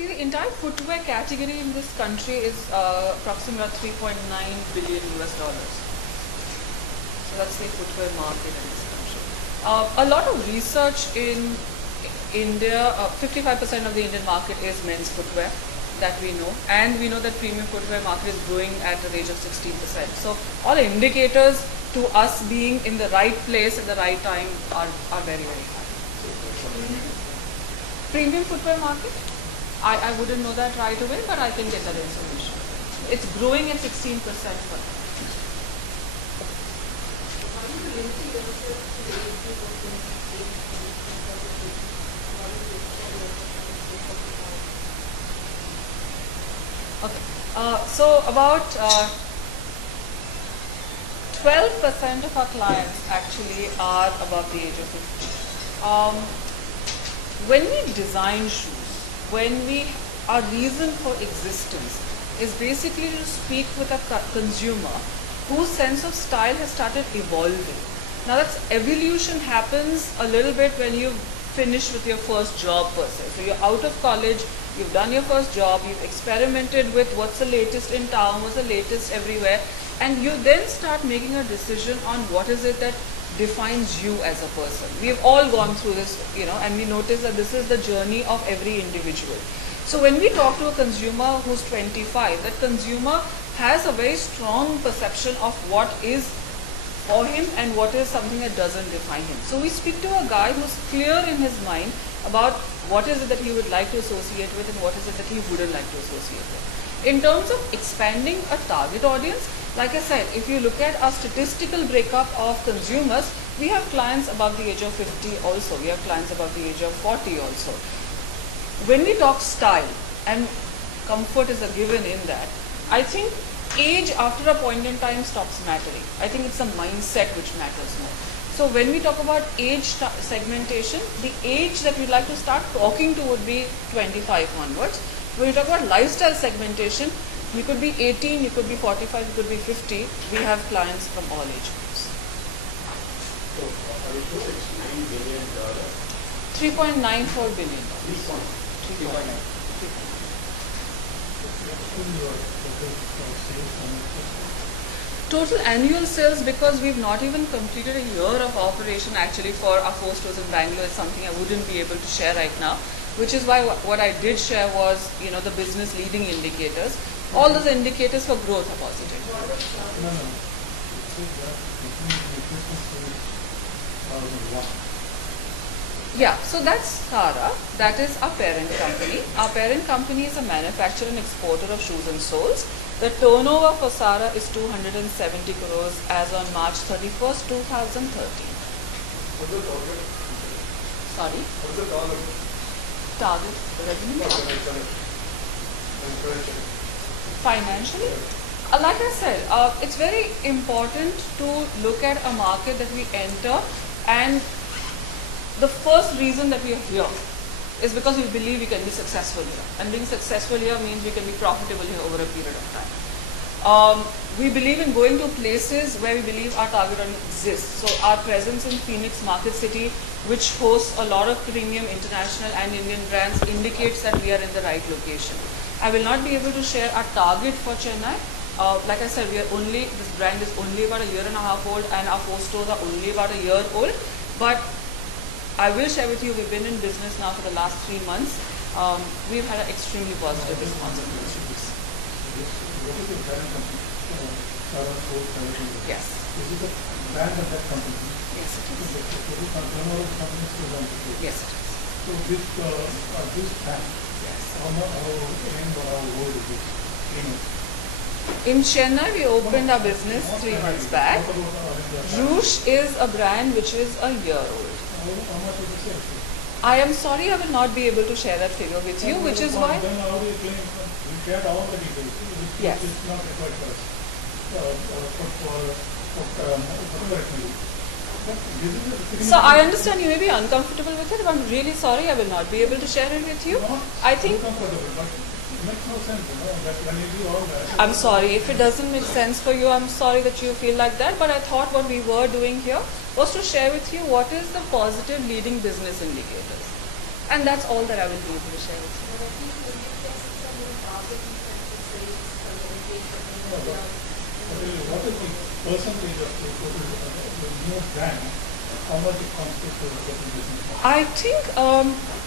See, the entire footwear category in this country is approximately 3.9 billion US dollars. So that's the footwear market in this country. A lot of research in India, 55% of the Indian market is men's footwear, that we know, and we know that premium footwear market is growing at the rate of 16%. So all indicators to us being in the right place at the right time are very, very high. Premium footwear market? I wouldn't know that right away, but I can get that information. It's growing at 16% for now. Okay, so about 12% of our clients actually are above the age of 50. When we design shoes, our reason for existence is basically to speak with a consumer whose sense of style has started evolving. Now that's evolution happens a little bit when you finish with your first job per se. So you're out of college, you've done your first job, you've experimented with what's the latest in town, what's the latest everywhere, and you then start making a decision on what is it that defines you as a person. We've all gone through this, and we notice that this is the journey of every individual. So when we talk to a consumer who's 25, that consumer has a very strong perception of what is for him and what is something that doesn't define him. So we speak to a guy who's clear in his mind about what is it that he would like to associate with and what is it that he wouldn't like to associate with. In terms of expanding a target audience, like I said, if you look at our statistical breakup of consumers, we have clients above the age of 50 also. We have clients above the age of 40 also. When we talk style, and comfort is a given in that, I think age after a point in time stops mattering. I think it's a mindset which matters more. So when we talk about age segmentation, the age that we'd like to start talking to would be 25 onwards. When you talk about lifestyle segmentation, you could be 18, you could be 45, you could be 50. We have clients from all age groups. So, it's $9 billion. $3.94 billion. 3.9. Total annual sales, because we've not even completed a year of operation actually for our 4 stores in Bangalore, is something I wouldn't be able to share right now, which is why what I did share was, the business leading indicators. All those indicators for growth are positive. Yeah, so that's Sara. That is our parent company. Our parent company is a manufacturer and exporter of shoes and soles. The turnover for Sara is 270 crores as on March 31st, 2013. What's the target? Sorry? What's the target? Target revenue? Financially? Like I said, it's very important to look at a market that we enter, and the first reason that we are here is because we believe we can be successful here. And being successful here means we can be profitable here over a period of time. We believe in going to places where we believe our target audience exists. So our presence in Phoenix Market City, which hosts a lot of premium international and Indian brands, indicates that we are in the right location. I will not be able to share our target for Chennai. Like I said, this brand is only about a year and a half old, and our 4 stores are only about a year old. But I will share with you, we've been in business now for the last 3 months. We've had an extremely positive response of those shoes. Yes. Is it a brand of that company? Yes, it is. The total turnover of the company is 200. Yes, it is. So this brand, how old is it? In Chennai, we opened our business 3 months back. Roosh is a brand which is a year old. How much is the sales? I am sorry, I will not be able to share that figure with you, which is why. Then how do you claim? We get all the details. Yes. It's not required for us. So I understand you may be uncomfortable with it, but I'm really sorry, I will not be able to share it with you. I think. Uncomfortable, but it makes no sense, that when you do all that. I'm sorry if it doesn't make sense for you. I'm sorry that you feel like that, but I thought what we were doing here was to share with you what is the positive leading business indicators. And that's all that I will be able to share with you. No, what is the percentage of the total the new brand? How much it constitutes to the total business?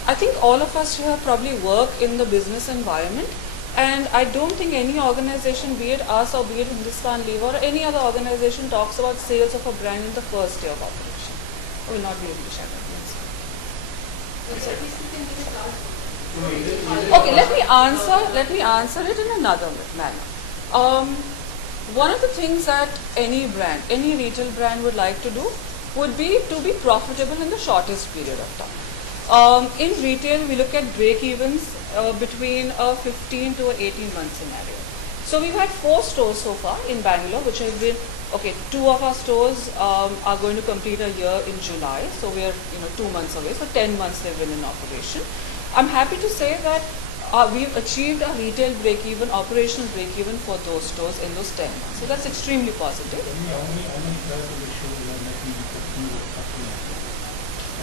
I think all of us here probably work in the business environment, and I don't think any organization, be it us or be it Hindustan Lever or any other organization, talks about sales of a brand in the first year of operation. I will not be able to share that. Okay, let me answer it in another manner. One of the things that any brand, any retail brand would like to do would be to be profitable in the shortest period of time. In retail, we look at break-evens between a 15 to 18-month scenario. So we've had 4 stores so far in Bangalore, which has been, okay, 2 of our stores are going to complete a year in July, so we are 2 months away, so 10 months they've been in operation. I'm happy to say that we've achieved a retail break-even, operational break-even for those stores in those 10 months. So that's extremely positive. How many pairs of the shoe you are making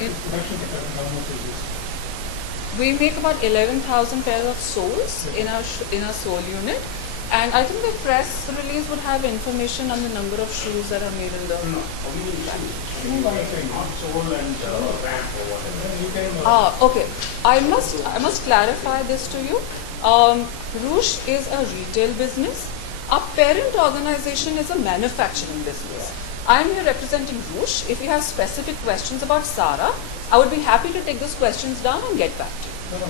production capacity, how much is this? We make about 11,000 pairs of soles in our sole unit, and I think the press release would have information on the number of shoes that are made in the. No, how many shoes? Not sole and ramp or whatever. Okay. I must clarify this to you. Roosh is a retail business. Our parent organization is a manufacturing business. I am here representing Roosh. If you have specific questions about Sara, I would be happy to take those questions down and get back to you. No.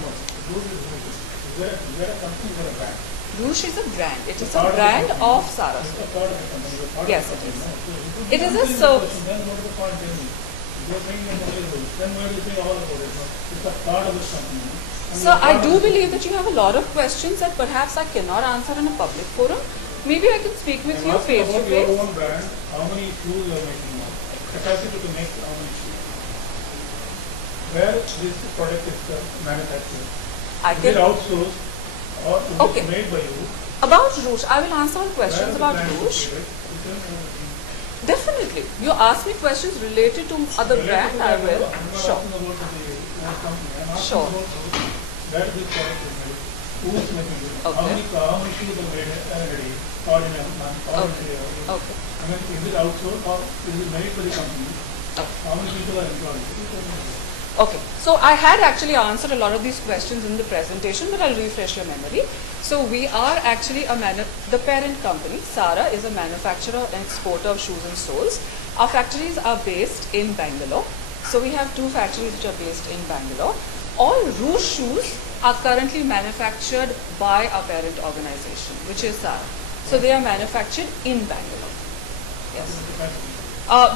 Is there a company or a brand? Roosh is a brand. It is a brand of Sara. It's a part of the company. Yes, it is. So It is a service. Then what is the point in it? If you are saying you're only rules, then why do you say all about it? It's a part of the company. So I do believe that you have a lot of questions that perhaps I cannot answer in a public forum. Maybe I can speak with you face to About your face. own brand, how many shoes you are making now? Capacity to make how many shoes? Where this product is manufactured? I Is it can outsourced or is Okay. it made by you? about Roosh. I will answer all questions about Where is the brand Roosh. located? Definitely. You ask me questions related to other brand, I will. Sure. I'm not asking about the company. I'm asking Sure. about where this product is made. Who is making it? Okay. How many shoes are made already? Or in a month? Or in a year? Okay. I mean, is it outsourced or is it made for the company? Okay. How many people are employed? Okay, so I had actually answered a lot of these questions in the presentation, but I'll refresh your memory. So we are actually the parent company, Sara, is a manufacturer and exporter of shoes and soles. Our factories are based in Bangalore. So we have 2 factories which are based in Bangalore. All Roosh shoes are currently manufactured by our parent organization, which is Sara. So they are manufactured in Bangalore. Yes.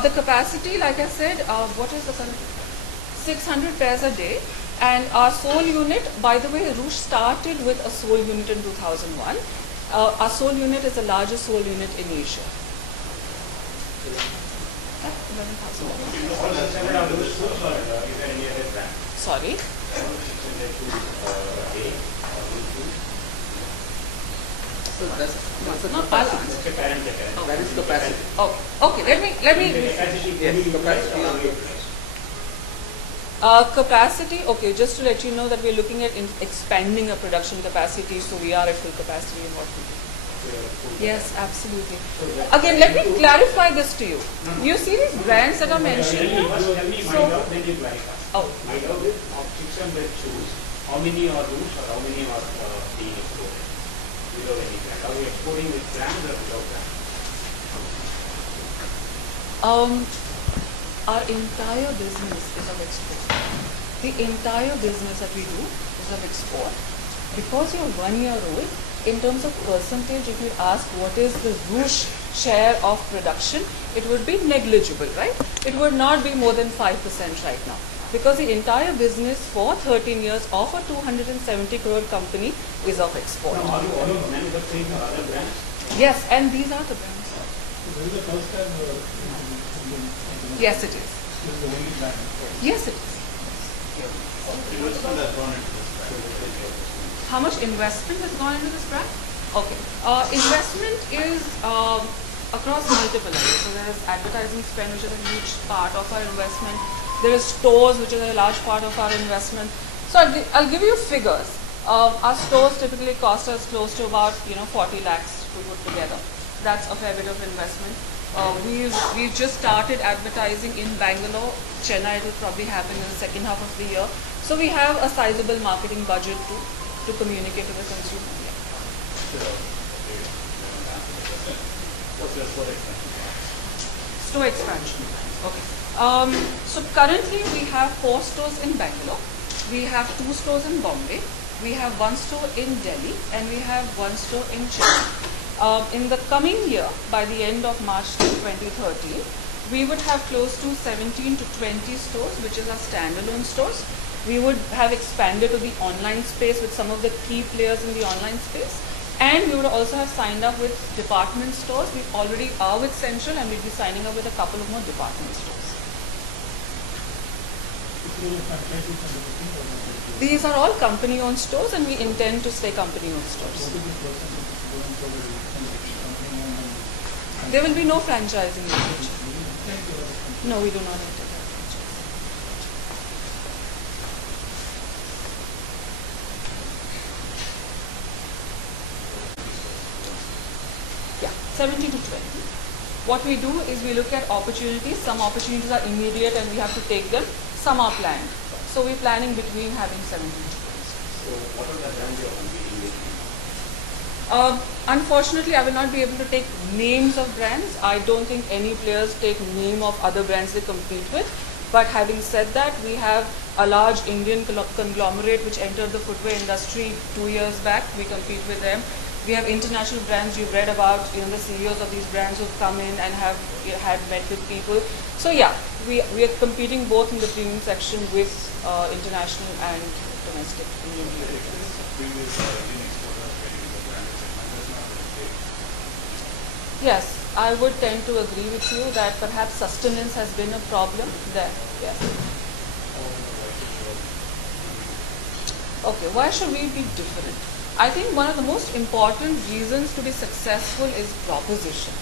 The capacity, like I said, what is the 600 pairs a day, and our sole unit, by the way, Roosh started with a sole unit in 2001. Our sole unit is the largest sole unit in Asia. Sorry? So that's No, I'll answer. that is capacity. Okay, let me. Yes, capacity. Capacity, okay, just to let you know that we're looking at expanding our production capacity, so we are at full capacity in what we do. Yes, absolutely. Again, let me clarify this to you. You see these brands that are mentioned here? Tell me, So- my doubt, then you clarify. Oh. My doubt is of 600 shoes, how many are Roosh or how many are being exported without any brand? Are we exporting with brands or without brands? Our entire business is of export. The entire business that we do is of export. Because you're 1 year old, in terms of percentage, if you ask what is the Roosh share of production, it would be negligible, right? It would not be more than 5% right now. Because the entire business for 13 years of a 270 crore company is of export. Now, are you manufacturing for other brands? Yes, and these are the brands. This is the first time Yes, it is. this is the only brand. Yes, it is. How much investment has gone into this brand? Okay. Investment is across multiple areas. So there is advertising spend, which is a huge part of our investment. There is stores, which is a large part of our investment. So I'll give you figures. Our stores typically cost us close to about 40 lakhs to put together. That's a fair bit of investment. We've just started advertising in Bangalore. Chennai, it will probably happen in the second half of the year. So we have a sizable marketing budget to communicate to the consumer. Yeah. What's your store expansion? Store expansion. Okay. So currently we have 4 stores in Bangalore. We have 2 stores in Bombay. We have 1 store in Delhi, and we have 1 store in Chennai. In the coming year, by the end of March 2013, we would have close to 17 to 20 stores, which is our standalone stores. We would have expanded to the online space with some of the key players in the online space. And we would also have signed up with department stores. We already are with Central, and we'll be signing up with a couple of more department stores. These are all company-owned stores, and we intend to stay company-owned stores. There will be no franchising in the future. No, we do not enter that franchise. Yeah, 70 to 20. What we do is we look at opportunities. Some opportunities are immediate and we have to take them. Some are planned. So we're planning between having 17 to 20. So what are the brands you are competing with? Unfortunately, I will not be able to take names of brands. I don't think any players take name of other brands they compete with. But having said that, we have a large Indian conglomerate which entered the footwear industry 2 years back. We compete with them. We have international brands. You've read about the CEOs of these brands who've come in and have had met with people. So yeah, we are competing both in the premium section with international and domestic Indian retailers. Yes, I would tend to agree with you that perhaps sustenance has been a problem there. Yes. Okay, why should we be different? I think one of the most important reasons to be successful is proposition.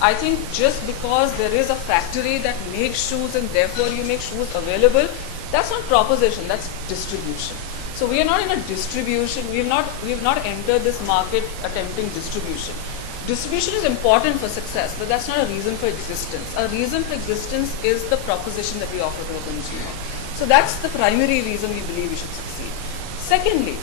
I think just because there is a factory that makes shoes and therefore you make shoes available, that's not proposition, that's distribution. So we are not in a distribution, we've not entered this market attempting distribution. Distribution is important for success, but that's not a reason for existence. A reason for existence is the proposition that we offer to a consumer. So that's the primary reason we believe we should succeed. Secondly,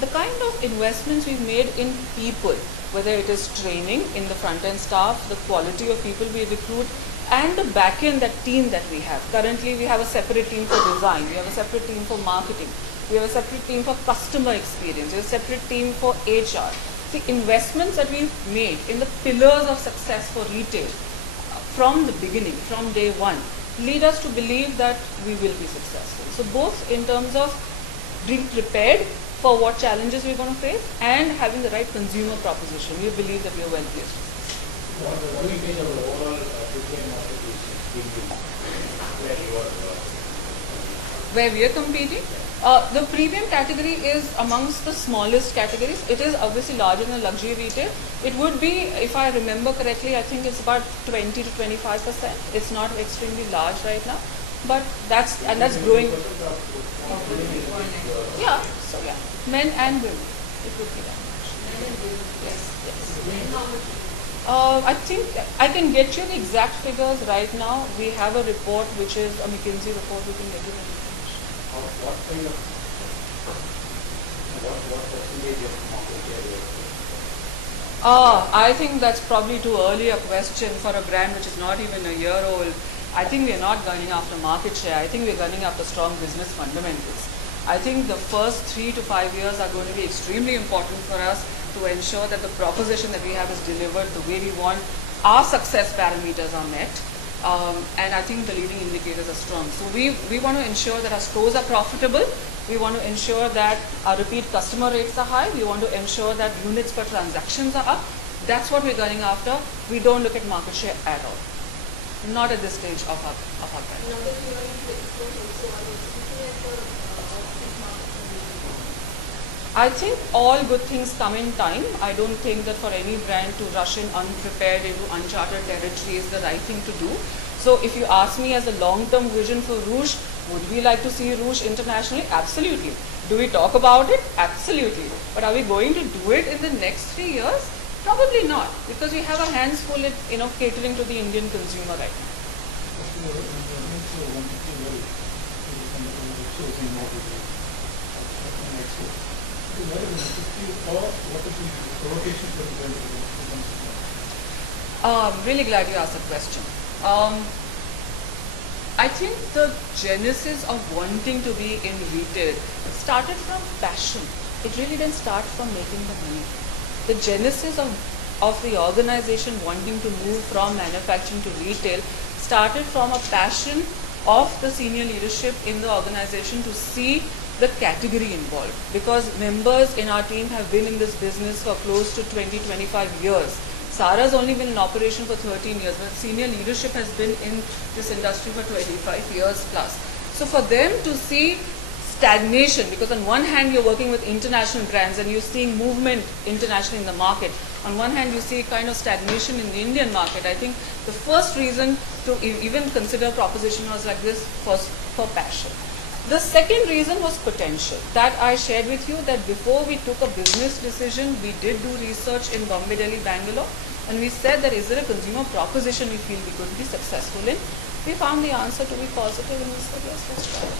the kind of investments we've made in people, whether it is training in the front-end staff, the quality of people we recruit, and the back-end team that we have. Currently, we have a separate team for design, we have a separate team for marketing, we have a separate team for customer experience, we have a separate team for HR. The investments that we've made in the pillars of success for retail from the beginning, from day one, lead us to believe that we will be successful. So both in terms of being prepared for what challenges we're going to face and having the right consumer proposition, we believe that we are well placed. What do you think of the overall footwear market is premium, where we are competing? The premium category is amongst the smallest categories. It is obviously larger than luxury retail. It would be, if I remember correctly, I think it's about 20 to 25%. It's not extremely large right now, but that's growing. Yeah, so yeah, men and women. It would be that much. Yes, yes. I think I can get you the exact figures right now. We have a report which is a McKinsey report. We can get you the information. What kind of what percentage of market share you I think that's probably too early a question for a brand which is not even a year old. I think we are not gunning after market share. I think we are gunning after strong business fundamentals. I think the first 3 to 5 years are going to be extremely important for us to ensure that the proposition that we have is delivered the way we want. Our success parameters are met. And I think the leading indicators are strong. So we want to ensure that our stores are profitable. We want to ensure that our repeat customer rates are high. We want to ensure that units per transactions are up. That's what we're gunning after. We don't look at market share at all. Not at this stage of our career. I think all good things come in time. I don't think that for any brand to rush in unprepared into uncharted territory is the right thing to do. So if you ask me as a long-term vision for Rouge, would we like to see Rouge internationally? Absolutely. Do we talk about it? Absolutely. But are we going to do it in the next 3 years? Probably not, because we have our hands full at catering to the Indian consumer right now. Really glad you asked that question. I think the genesis of wanting to be in retail started from passion. It really didn't start from making the money. The genesis of the organization wanting to move from manufacturing to retail started from a passion of the senior leadership in the organization to see the category involved, because members in our team have been in this business for close to 20-25 years. Sara's only been in operation for 13 years, but senior leadership has been in this industry for 25 years plus. So for them to see stagnation, because on one hand you're working with international brands and you're seeing movement internationally in the market. On one hand you see kind of stagnation in the Indian market. I think the first reason to even consider a proposition was like this was for passion. The second reason was potential. That I shared with you that before we took a business decision, we did do research in Bombay, Delhi, Bangalore, and we said that is there a consumer proposition we feel we could be successful in. We found the answer to be positive and we said yes, let's try it.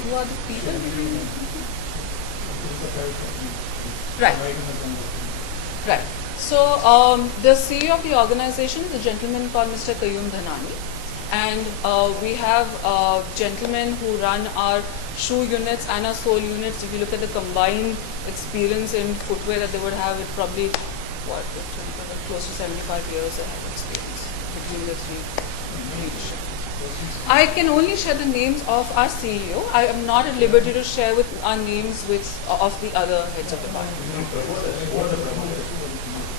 Who are the people behind it? Right. Right. So the CEO of the organization is a gentleman called Mr. Kayum Dhanani. And we have gentlemen who run our shoe units and our sole units. If you look at the combined experience in footwear that they would have, it probably, close to 75 years they have experience between the three leadership. I can only share the names of our CEO. I am not at liberty to share with our names of the other heads of department.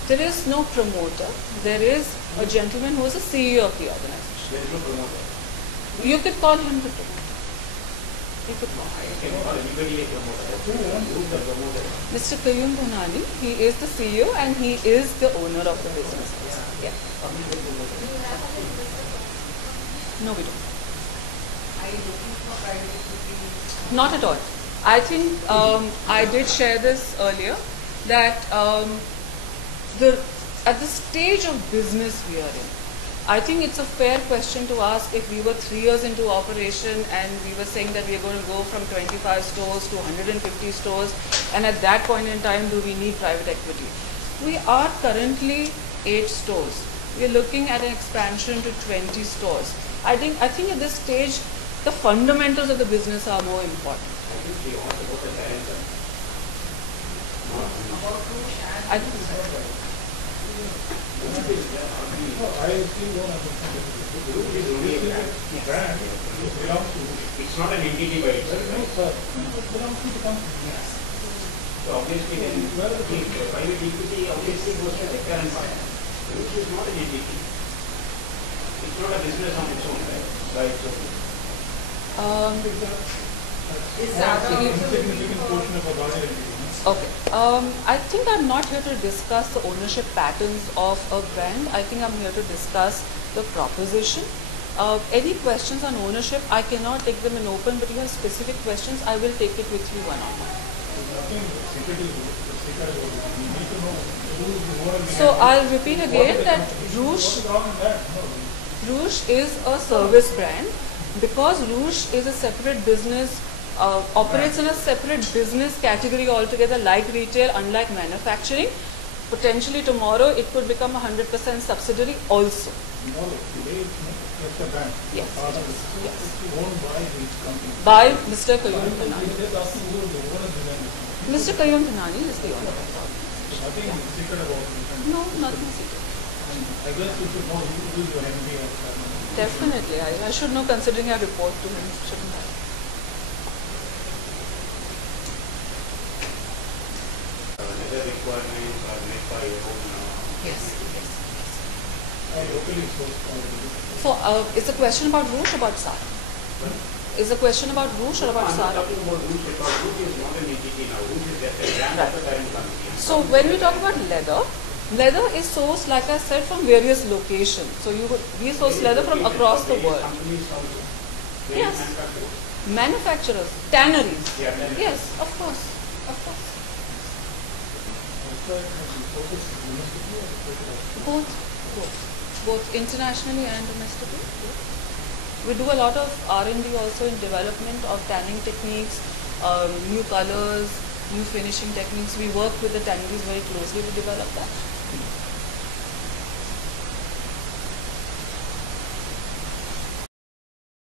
There is no promoter. There is a gentleman who is the CEO of the organization. There is no promoter. You could call him the promoter. You could call him. You can call anybody a promoter. Who is the promoter? Mr. Kayum Dhanani, he is the CEO and he is the owner of the business. Yeah. No, we don't. Are you looking for private equity? Not at all. I think I did share this earlier that at the stage of business we are in, I think it's a fair question to ask if we were 3 years into operation and we were saying that we are going to go from 25 stores to 150 stores, and at that point in time, do we need private equity? We are currently 8 stores. We are looking at an expansion to 20 stores. I think at this stage, the fundamentals of the business are more important. I think she asked about the director. About Rouge and I I still don't understand. Rouge is only a brand. Brand, it belongs to It's not an entity by There itself. is no sir. It belongs to the company. So obviously then the private equity obviously goes to the current buyer. Rouge is not an entity. It's not a business on its own, right? By its own. is It's Zara an also looking insignificant for portion of a larger entity. Okay. I think I'm not here to discuss the ownership patterns of a brand. I think I'm here to discuss the proposition. Any questions on ownership, I cannot take them in open, but if you have specific questions, I will take it with you one-on-one. There's nothing secret about it. You need to know who is the owner behind So it. I'll repeat What again is the that company? Rouge What is wrong in that? No. Rouge is a service brand. Because Rouge is a separate business, operates in a separate business category altogether, like retail, unlike manufacturing. Potentially tomorrow it could become a 100% subsidiary also. No, today it's a brand. Yes, Part of it is. it. Yes. It's owned by this company. By Mr. Kayum You're Dhanani. just asking who is the owner behind it. Mr. Kayum Dhanani is the owner. There's nothing secret about it. No, nothing secret. I guess you should know who is your MD or chairman. Definitely, I should know considering I report to him. Shouldn't I? Whether requirements are met by your own. Yes. Locally sourced already. So, is the question about Rouge or about Sara? Is the question about Rouge or about I'm not Sara? talking about Rouge at all. Rouge is not an entity now. Rouge is just a brand of the current company. So when we talk about leather, Leather is sourced, like I said, from various locations. So we source leather from across the world. Companies also. Yes. Manufacturers. Manufacturers, tanneries. Yeah, tanneries. Yes, of course, of course. Also, it has been focused domestically or exported? Both internationally and domestically. Yes. We do a lot of R&D also in development of tanning techniques, new colors, new finishing techniques. We work with the tanneries very closely to develop that.